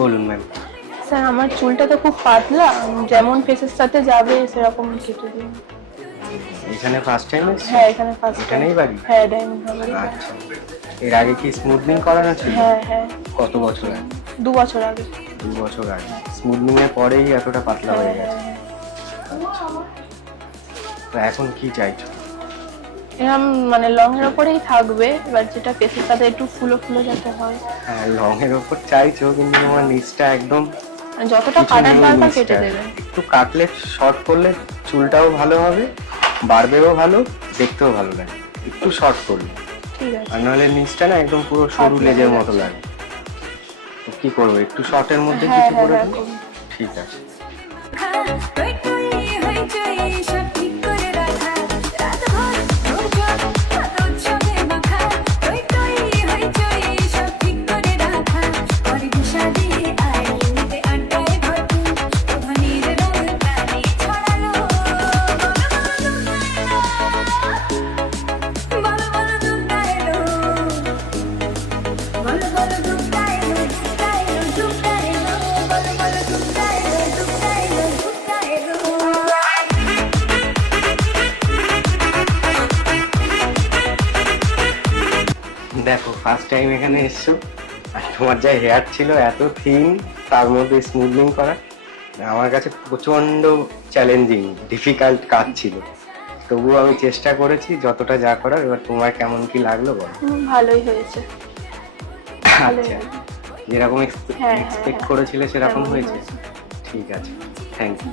বলুন ma'am. Sir আমার চুলটা তো খুব পাতলা, যেমন ফেসের সাথে যাবে সেরকম কেটে দিন। এখানে ফার্স্ট টাইম এসেছেন? হ্যাঁ এখানে ফার্স্ট টাইম। এখানেই বাড়ি? হ্যাঁ ডাইনিং হলে। আচ্ছা, এর আগে কি স্মুথনিং করানো ছিল? হ্যাঁ হ্যাঁ কত বছর আগে? 2 বছর আগে। 2 বছর আগে স্মুথনিং এর পরেই এতটা পাতলা হয়ে গেছে। তো এখন কি চাইছো? এরকম মানে লং এর উপরেই থাকবে, এবার যেটা ফেসের সাথে একটু ফুলো ফুলো যাতে হয়। হ্যাঁ লং এর উপর চাইছো, কিন্তু তোমার নিচটা একদম আর যতটা কিছু কাটার নেই দরকার নিচটা। কেটে দেবেন। একটু কাটলে শর্ট করলে চুলটাও ভালো হবে, বাড়বেও ভালো, দেখতেও ভালো লাগে একটু শর্ট করলে। ঠিক আছে। আর নাহলে নিচটা না একদম পুরো সরু পাতলা লেজের হয়ে মতো যাচ্ছে। লাগে। তো কি করবো, একটু শর্টের মধ্যে হ্যাঁ কিছু হ্যাঁ করে হ্যাঁ দিই? করুন। ঠিক আছে। দেখো ফার্স্ট টাইম এখানে এসছো, আর তোমার যা হেয়ার ছিল এত থিন, তার মধ্যে স্মুথনিং করা আমার কাছে প্রচন্ড চ্যালেঞ্জিং ডিফিকাল্ট কাজ ছিল। তবুও আমি চেষ্টা করেছি যতটা যা করার। এবার তোমার কেমন কি লাগলো বলো? ভালোই হয়েছে। ভালোই আচ্ছা, হয়েছে। যেরকম হ্যাঁ, এক্সপেক্ট হ্যাঁ। করেছিলে সেরকম তেমনই হয়েছে? হয়েছে। ঠিক আছে, থ্যাংক ইউ।